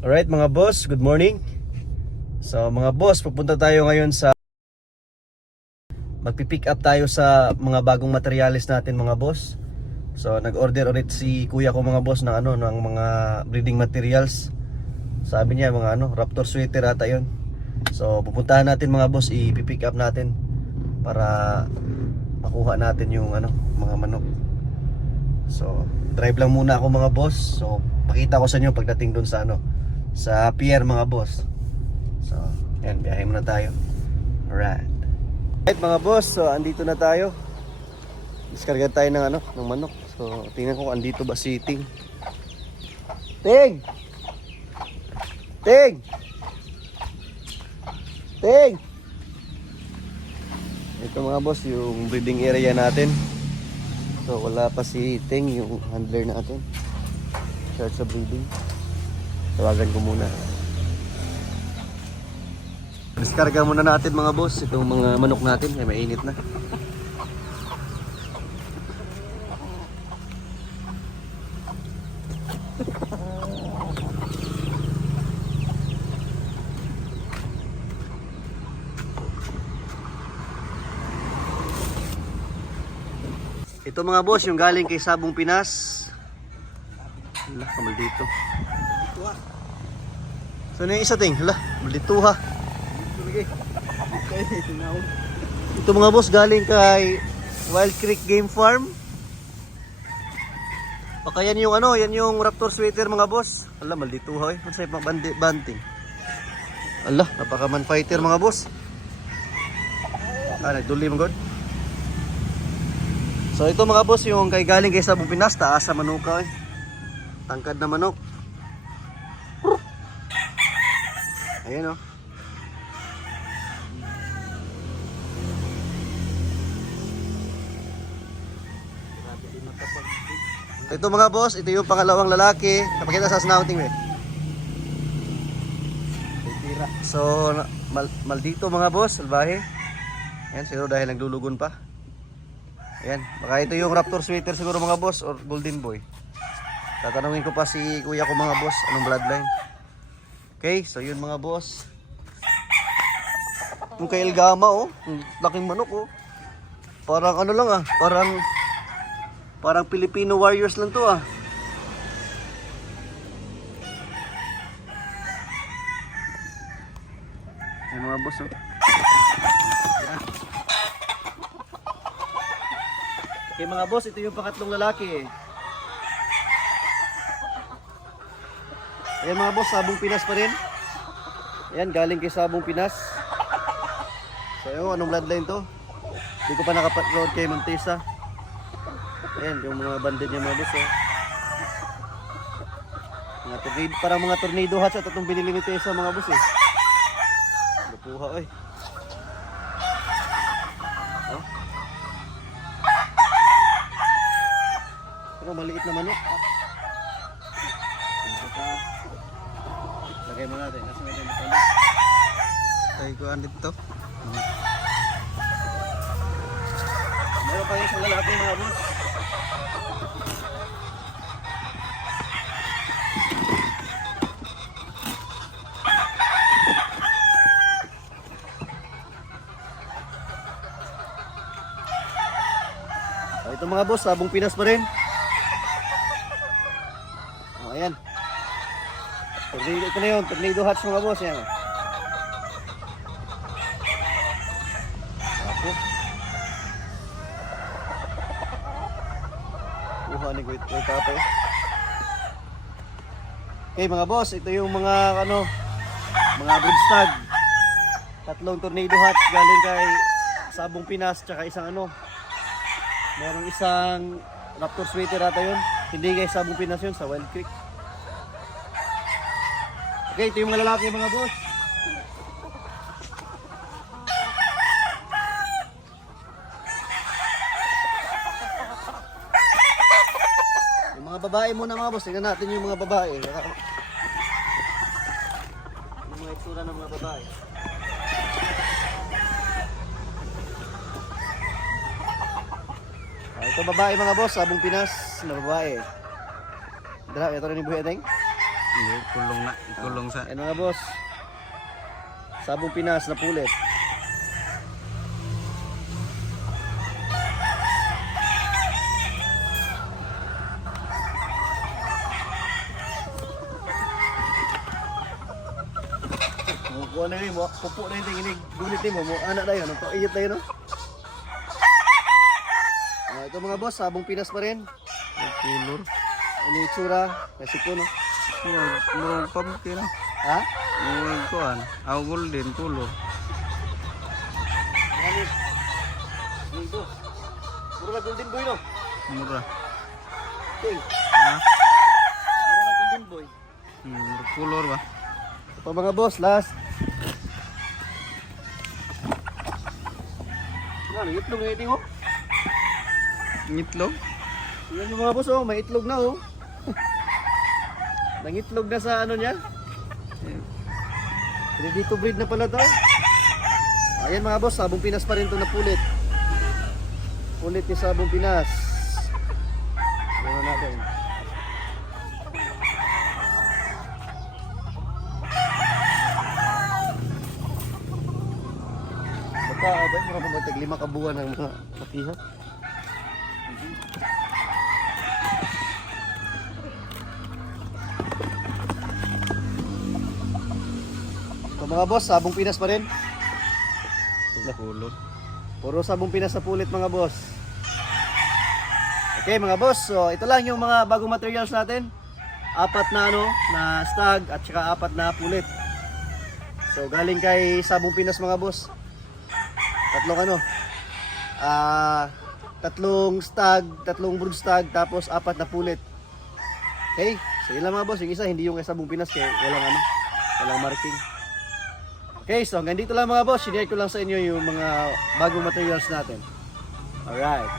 Alright mga boss, good morning. So mga boss, pupunta tayo ngayon sa magpipick up tayo sa mga bagong materials natin mga boss. So nag-order ulit si kuya ko mga boss ng ng mga breeding materials. Sabi niya mga Raptor sweater ata 'yon. So pupuntahan natin mga boss, i-pick up natin para makuha natin yung mga manok. So drive lang muna ako mga boss. So pakita ko sa inyo pagdating doon sa pier mga boss. So yan, biyahe muna tayo. Alright. Alright mga boss, so andito na tayo. Diskarga tayo ng ng manok. So tingnan ko andito ba si Ting. Ting! Ting! Ting! Ito mga boss, yung breeding area natin. So wala pa si Ting, yung handler natin. Start sa breeding. Tawagan ko muna. Diskarga muna natin mga boss itong mga manok natin, kaya mainit na. Ito mga boss, yung galing kay Sabong Pinas. Hala, kamal dito. So ano yung isa Ting? Hala, maldito ha. Ito mga boss, galing kay Wild Creek Game Farm. Baka yan yung yan yung Raptor sweater mga boss. Hala, maldito ha eh. Ano sa'yo pang banting? Hala, napaka-man fighter mga boss. Nagduli mga god. So ito mga boss, yung kay galing kay Sabong Pinas, taas sa manuka eh. Tangkad na manok. Ayan o. Ito mga boss, ito yung pangalawang lalaki. Napakita sa snouting eh. So maldito mga boss, salbahe. Ayan, siguro dahil naglulugon pa. Ayan, baka ito yung Raptor sweater siguro mga boss or Golden Boy. Tatanungin ko pa si kuya ko mga boss, anong bloodline. Okay, so yun mga boss. Yung kay Elgama laking manok Parang lang parang Filipino Warriors lang to Ayan mga boss Okay mga boss, ito yung pangatlong lalaki Ayan mga boss, Sabong Pinas pa rin. Ayan, galing kay Sabong Pinas. So yun, anong bloodline to? Hindi ko pa nakapatroad kay Montesa. Ayan, yung mga bandit niya mga boss parang mga tornado hats at itong binili ni Tessa mga boss Lupuha Pero maliit na manok. Lagay mo natin. Nasa natin ito. Lagay ko dito. Meron pa yung isang lalaki mga boss. Ito mga boss, Sabong Pinas pa rin. Ayan. Ito na yun, tornado hats mga boss yan. Kuha ni Kuya Tape. Okay mga boss, ito yung mga mga broodstag. Tatlong tornado hats galing kay Sabong Pinas, tsaka isang merong isang Raptor sweater ata yun. Hindi kay Sabong Pinas yun, sa Wild Creek. Okay, ito yung mga lalaki mga boss. Yung mga babae muna mga boss, tingnan natin yung mga babae. Yung mga itsura ng mga babae. Ito babae mga boss, Sabong Pinas na babae. Dala, ito rin yung buhay ating. Hindi, kulong na. Kulong sa... Ayan mga boss. Sabong Pinas na pulit. Kuha na rin mo, pupo na yung tingin gunit mo, anak na yun, ang paiyot na yun, no? Ito mga boss, sabong Pinas pa rin. Kulor. Ano yung itsura? Kasi po, no? Murag pumpkin na. Ha? Murag kuhan. Aw golden, kulor. Ano? Dito. Puro na golden boy, no? Mura. Ting. Ha? Puro na golden boy. Murag kulor ba? Ito pa mga boss, last. Ano, itlog na iting, oh. Ngitlog? Yan yung mga boss, oh, may itlog na, oh. Nangitlog na sa ano niya. Ready to breed na pala to. Ayan mga boss, sabong Pinas pa rin to na pulit. Pulit ni sabong Pinas. Ano natin. Baka abay, mga pumatag 5 kabuan ng mga patihat. So mga boss, sabong Pinas pa rin. Kulor. Puro sabong Pinas sa pulit mga boss. Okay mga boss, so ito lang yung mga bagong materials natin. 4 na ano, na stag at saka 4 na pulit. So galing kay sabong Pinas mga boss. Tatlong ano, 3 stag, 3 brood stag, tapos 4 na pulit. Okay, so yun lang mga boss. Yung isa hindi yung kay sabong Pinas kaya walang ano, walang marking. Okay, so hanggang dito lang mga boss. Sinare ko lang sa inyo yung mga bagong materials natin. Alright.